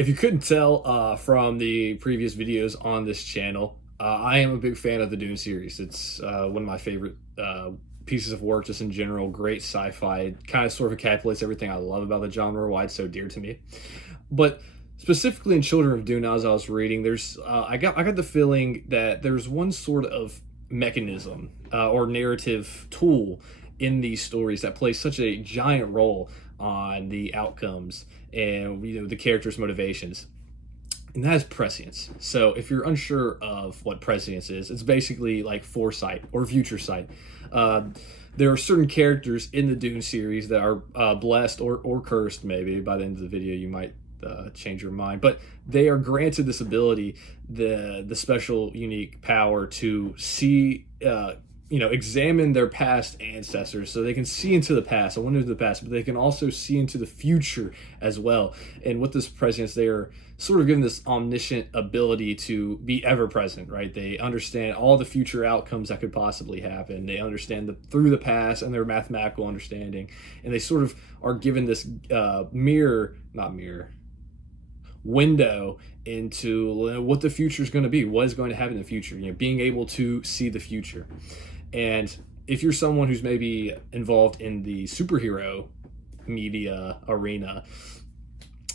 If you couldn't tell from the previous videos on this channel, I am a big fan of the Dune series. It's one of my favorite pieces of work just in general. Great sci-fi. It kind of sort of encapsulates everything I love about the genre, why it's so dear to me. But specifically in Children of Dune, as I was reading, there's I got the feeling that there's one sort of mechanism or narrative tool in these stories that plays such a giant role on the outcomes and the characters' motivations, and that is prescience. So if you're unsure of what prescience is, it's basically like foresight or future sight. uh, there are certain characters in the Dune series that are blessed or cursed. Maybe by the end of the video you might change your mind, but they are granted this ability, the special unique power to see, examine their past ancestors, so they can see into the past, a window into the past, but they can also see into the future as well. And with this prescience, they are sort of given this omniscient ability to be ever present, right? They understand all the future outcomes that could possibly happen. They understand through the past and their mathematical understanding, and they sort of are given this window into what the future is going to be, what is going to happen in the future, being able to see the future. And if you're someone who's maybe involved in the superhero media arena,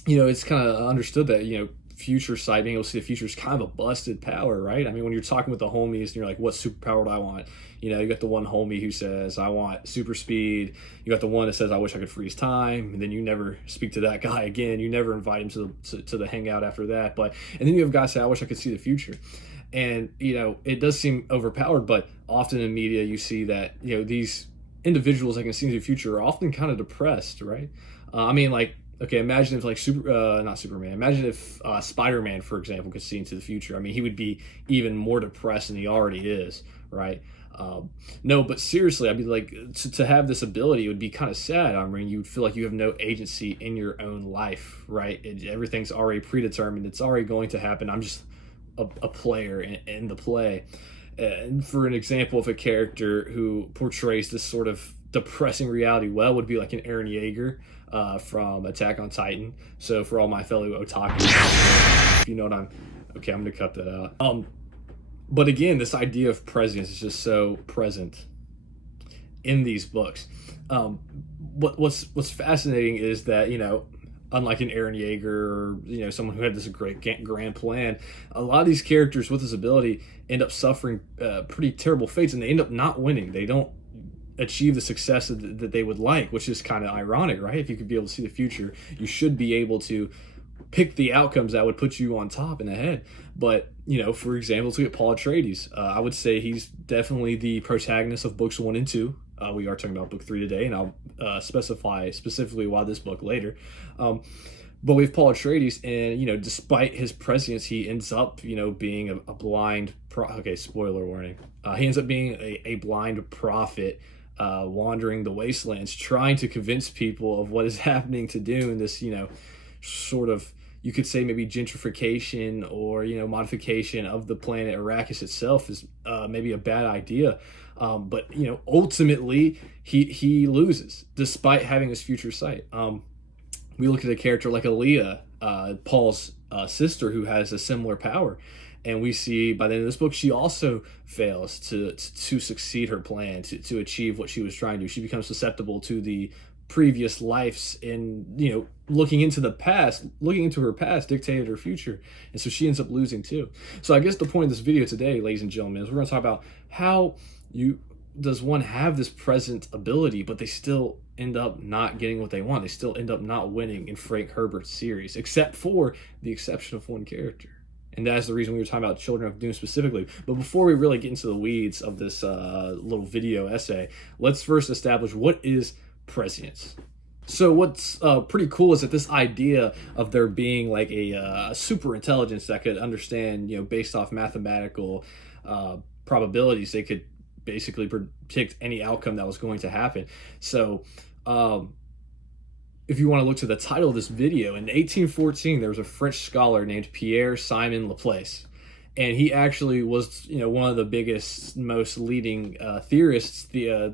it's kind of understood that, future sight, being able to see the future is kind of a busted power, right? I mean, when you're talking with the homies and you're like, what superpower do I want? You got the one homie who says, I want super speed. You got the one that says, I wish I could freeze time. And then you never speak to that guy again. You never invite him to the hangout after that. And then you have guys say, I wish I could see the future. And, it does seem overpowered, but often in media you see that, these individuals that can see into the future are often kind of depressed, right? Okay, imagine if not Superman. Imagine if Spider-Man, for example, could see into the future. I mean, he would be even more depressed than he already is, right? No, but seriously, I'd be like, to have this ability, it would be kind of sad. I mean, you'd feel like you have no agency in your own life, right? Everything's already predetermined. It's already going to happen. I'm just a player in the play. And for an example of a character who portrays this sort of depressing reality well, would be like an Eren Yeager from Attack on Titan. So for all my fellow otaku, if you know what I'm going to cut that out. But again, this idea of prescience is just so present in these books. What's fascinating is that, unlike an Eren Yeager or someone who had this great grand plan, a lot of these characters with this ability end up suffering pretty terrible fates, and they end up not winning. They don't achieve the success that they would like, which is kind of ironic, right? If you could be able to see the future, you should be able to pick the outcomes that would put you on top and ahead. But for example, let's look at Paul Atreides. I would say he's definitely the protagonist of books 1 and 2. We are talking about book 3 today, and I'll specify specifically why this book later. But we have Paul Atreides, and despite his prescience, he ends up being a blind okay, spoiler warning. He ends up being a blind prophet, wandering the wastelands, trying to convince people of what is happening to Dune. This sort of, you could say, maybe gentrification or modification of the planet Arrakis itself is maybe a bad idea. But ultimately he loses despite having his future sight. We look at a character like Aaliyah, Paul's sister, who has a similar power, and we see by the end of this book she also fails to succeed her plan, to achieve what she was trying to do. She becomes susceptible to the previous lives, and looking into her past dictated her future, and so she ends up losing too. So I guess the point of this video today, ladies and gentlemen, is we're going to talk about how does one have this present ability, but they still end up not getting what they want. They still end up not winning in Frank Herbert's series, except for the exception of one character. And that's the reason we were talking about Children of Dune specifically. But before we really get into the weeds of this little video essay, let's first establish what is prescience. So what's pretty cool is that this idea of there being like a super intelligence that could understand, based off mathematical probabilities, they could basically predict any outcome that was going to happen. So if you want to look to the title of this video, in 1814 there was a French scholar named Pierre Simon Laplace, and he actually was one of the biggest, most leading theorists,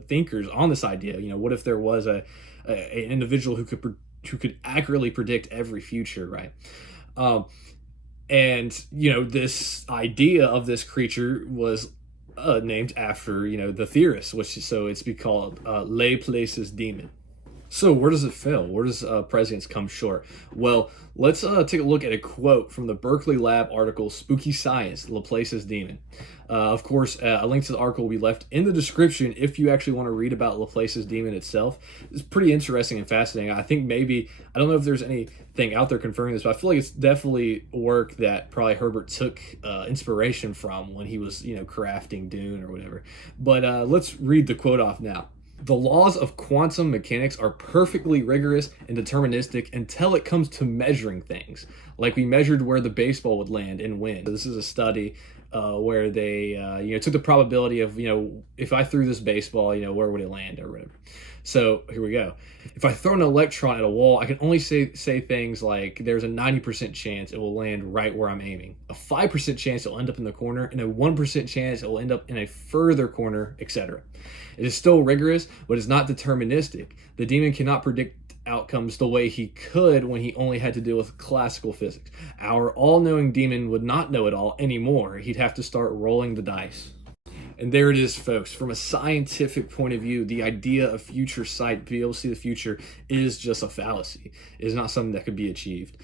thinkers on this idea. What if there was an individual who could accurately predict every future, right? Um, and this idea of this creature was named after the theorist, which so it's be called Laplace's demon. So where does it fail? Where does prescience come short? Well, let's take a look at a quote from the Berkeley Lab article "Spooky Science: Laplace's Demon." Of course, a link to the article will be left in the description if you actually want to read about Laplace's demon itself. It's pretty interesting and fascinating. I think I don't know if there's anything out there confirming this, but I feel like it's definitely work that probably Herbert took inspiration from when he was crafting Dune or whatever. But let's read the quote off now. The laws of quantum mechanics are perfectly rigorous and deterministic until it comes to measuring things, like we measured where the baseball would land and when. This is a study where they took the probability of if I threw this baseball, where would it land or whatever. So here we go. If I throw an electron at a wall, I can only say things like there's a 90% chance it will land right where I'm aiming, a 5% chance it will end up in the corner, and a 1% chance it will end up in a further corner, etc. It is still rigorous, but it's not deterministic. The demon cannot predict outcomes the way he could when he only had to deal with classical physics. Our all-knowing demon would not know it all anymore. He'd have to start rolling the dice. And there it is, folks. From a scientific point of view, the idea of future sight, be able to see the future, is just a fallacy. It is not something that could be achieved.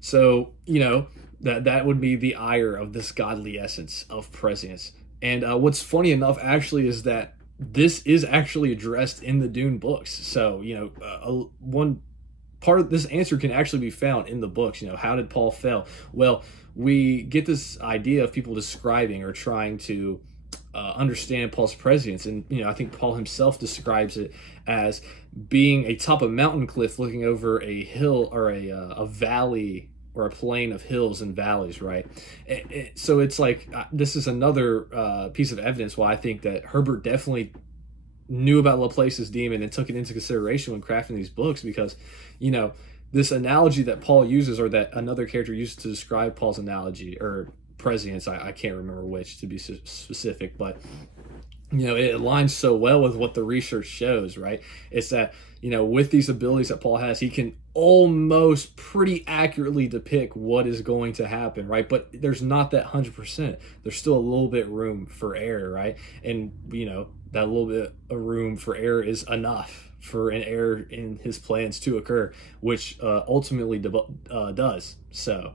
So that would be the ire of this godly essence of prescience. And what's funny enough, actually, is that this is actually addressed in the Dune books. So one part of this answer can actually be found in the books. How did Paul fail? Well, we get this idea of people describing or trying to understand Paul's prescience, and I think Paul himself describes it as being atop a mountain cliff looking over a hill or a valley or a plain of hills and valleys, right? So it's like this is another piece of evidence why I think that Herbert definitely knew about Laplace's demon and took it into consideration when crafting these books, because this analogy that Paul uses, or that another character uses to describe Paul's analogy or prescience, I can't remember which to be specific, but it aligns so well with what the research shows, right? It's that with these abilities that Paul has, he can almost pretty accurately depict what is going to happen, right? But there's not that 100%. There's still a little bit room for error, right? And that little bit of room for error is enough for an error in his plans to occur, which ultimately does. So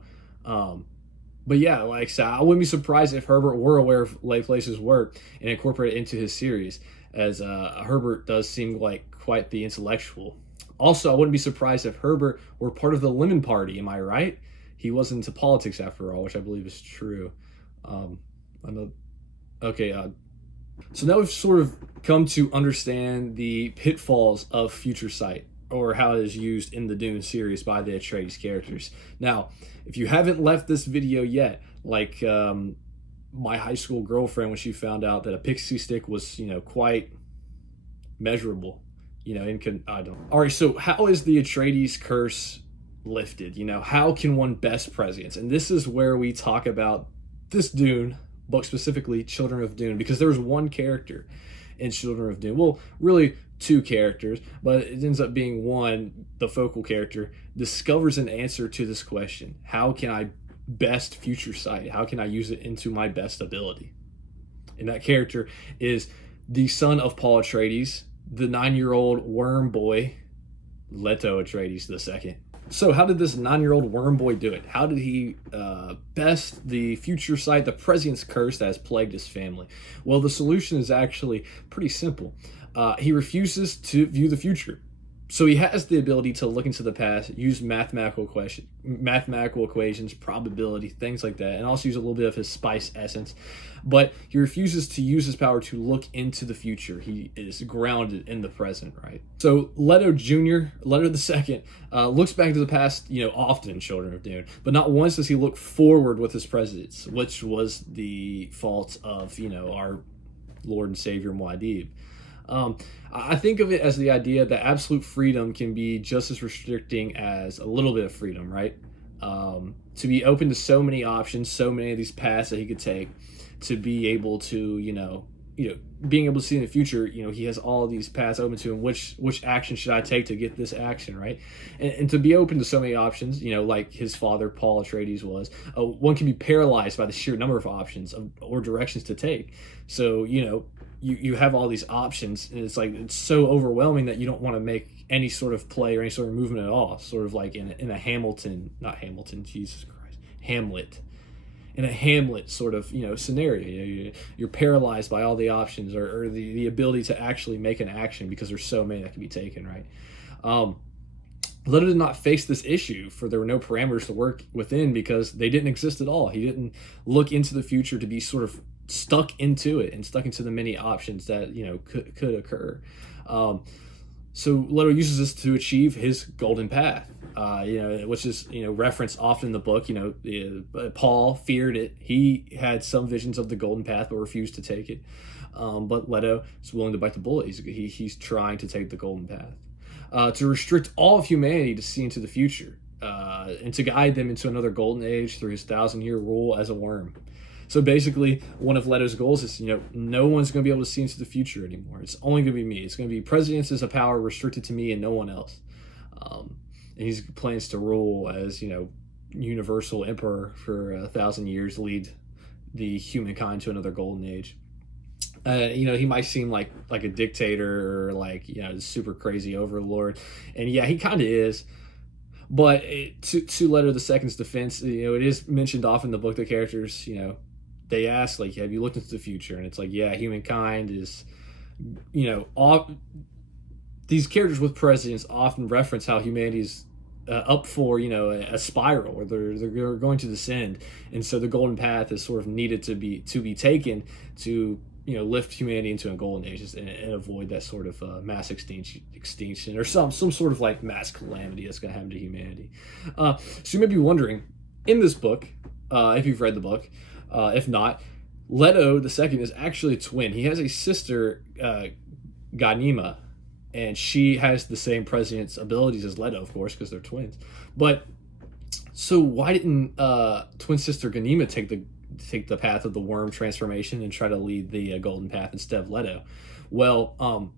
but yeah, like I said, I wouldn't be surprised if Herbert were aware of Laplace's work and incorporated it into his series, as Herbert does seem like quite the intellectual. Also, I wouldn't be surprised if Herbert were part of the Lemon Party. Am I right? He was into politics after all, which I believe is true. So now we've sort of come to understand the pitfalls of future sight, or how it is used in the Dune series by the Atreides characters. Now, if you haven't left this video yet, like my high school girlfriend, when she found out that a pixie stick was, quite measurable, All right, so how is the Atreides curse lifted? How can one best prescience? And this is where we talk about this Dune book, specifically Children of Dune, because there was one character in Children of Dune. Well, really two characters, but it ends up being one, the focal character, discovers an answer to this question. How can I best future sight? How can I use it into my best ability? And that character is the son of Paul Atreides, the 9-year-old worm boy, Leto Atreides II. So how did this 9-year-old worm boy do it? How did he best the future sight, the prescience curse that has plagued his family? Well, the solution is actually pretty simple. He refuses to view the future. So he has the ability to look into the past, use mathematical equations, probability, things like that, and also use a little bit of his spice essence. But he refuses to use his power to look into the future. He is grounded in the present, right? So Leto II, looks back to the past, often in Children of Dune, but not once does he look forward with his presence, which was the fault of, our Lord and Savior Muad'Dib. I think of it as the idea that absolute freedom can be just as restricting as a little bit of freedom, right? To be open to so many options, so many of these paths that he could take, to be able to, being able to see in the future, he has all these paths open to him. Which action should I take to get this action, right? And to be open to so many options, like his father, Paul Atreides was, one can be paralyzed by the sheer number of options or directions to take. So, you have all these options, and it's so overwhelming that you don't want to make any sort of play or any sort of movement at all. Sort of like in a Hamlet. In a Hamlet sort of scenario, you're paralyzed by all the options or the ability to actually make an action because there's so many that can be taken, right? Leto did not face this issue, for there were no parameters to work within because they didn't exist at all. He didn't look into the future to be sort of stuck into it and stuck into the many options that could occur. So Leto uses this to achieve his golden path, which is referenced often in the book. Paul feared it. He had some visions of the golden path but refused to take it. But Leto is willing to bite the bullet. He's trying to take the golden path, to restrict all of humanity to see into the future, and to guide them into another golden age through his 1,000-year rule as a worm. So basically, one of Leto's goals is, no one's going to be able to see into the future anymore. It's only going to be me. It's going to be presidents as a power restricted to me and no one else. And he plans to rule as, universal emperor for 1,000 years, lead the humankind to another golden age. He might seem like a dictator or super crazy overlord. And yeah, he kind of is. But to Leto II's defense, it is mentioned often in the book, the characters, they ask, have you looked into the future? And it's yeah, humankind is, these characters with presidents often reference how humanity's up for, a spiral where they're going to descend. And so the golden path is sort of needed to be taken to, lift humanity into a golden age and avoid that sort of mass extinction or some sort of mass calamity that's going to happen to humanity. So you may be wondering, in this book, if you've read the book, if not, Leto II is actually a twin. He has a sister, Ghanima, and she has the same president's abilities as Leto, of course, because they're twins. But so why didn't twin sister Ghanima take the path of the worm transformation and try to lead the golden path instead of Leto? Well,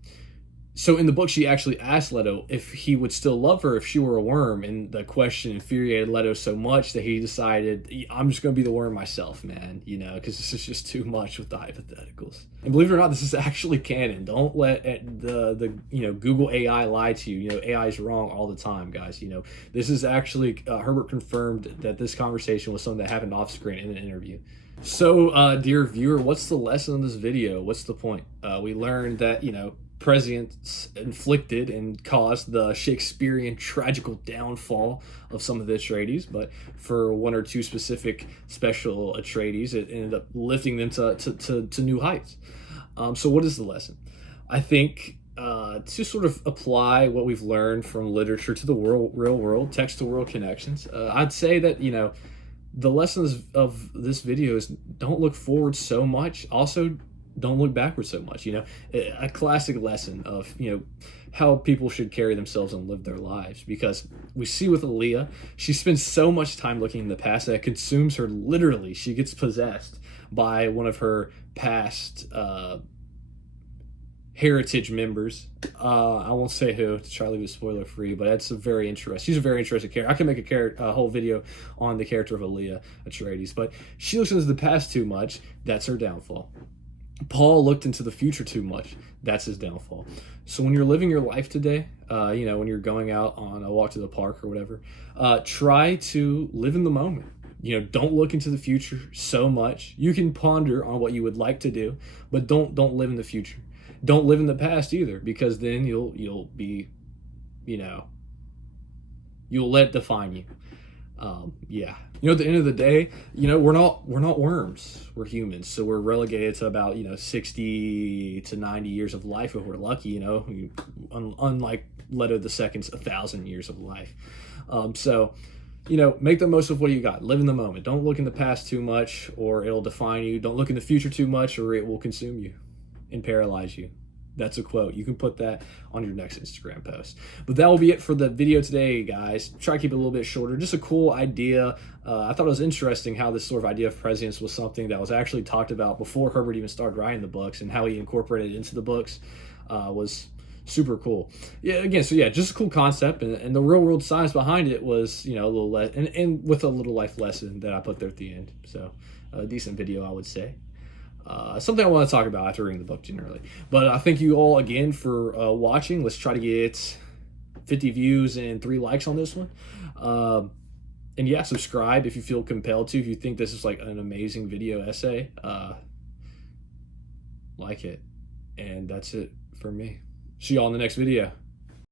so in the book, she actually asked Leto if he would still love her if she were a worm, and the question infuriated Leto so much that he decided, I'm just going to be the worm myself, man, because this is just too much with the hypotheticals. And believe it or not, this is actually canon. Don't let the Google AI lie to you. AI is wrong all the time, guys. This is actually, Herbert confirmed that this conversation was something that happened off screen in an interview. So, dear viewer, what's the lesson of this video? What's the point? We learned that, presidents inflicted and caused the Shakespearean tragical downfall of some of the Atreides, but for one or two specific special Atreides, it ended up lifting them to new heights. So what is the lesson? I think to sort of apply what we've learned from literature to the real world, text-to-world connections, I'd say that, the lessons of this video is don't look forward so much. Also, don't look backwards so much. A classic lesson of how people should carry themselves and live their lives, because we see with Aaliyah, she spends so much time looking in the past that it consumes her. Literally, she gets possessed by one of her past heritage members. I won't say who to try to leave it spoiler free, but she's a very interesting character. I can make a whole video on the character of Aaliyah Atreides, but she looks into the past too much. That's her downfall. Paul looked into the future too much. That's his downfall. So when you're living your life today, when you're going out on a walk to the park or whatever, try to live in the moment. Don't look into the future so much. You can ponder on what you would like to do, but don't live in the future. Don't live in the past either, because then you'll be, you'll let it define you. At the end of the day, we're not worms. We're humans. So we're relegated to about, 60 to 90 years of life if we're lucky, unlike Leto II's 1,000 years of life. Make the most of what you got. Live in the moment. Don't look in the past too much or it'll define you. Don't look in the future too much or it will consume you and paralyze you. That's a quote. You can put that on your next Instagram post. But that will be it for the video today, guys. Try to keep it a little bit shorter. Just a cool idea. I thought it was interesting how this sort of idea of prescience was something that was actually talked about before Herbert even started writing the books, and how he incorporated it into the books was super cool. Yeah, again, so yeah, just a cool concept, and the real world science behind it was, you know, a little and with a little life lesson that I put there at the end. So a decent video, I would say. Something I want to talk about after reading the book generally. But I thank you all again for watching. Let's try to get 50 views and 3 likes on this one. And yeah, subscribe if you feel compelled to. If you think this is like an amazing video essay, like it. And that's it for me. See y'all in the next video.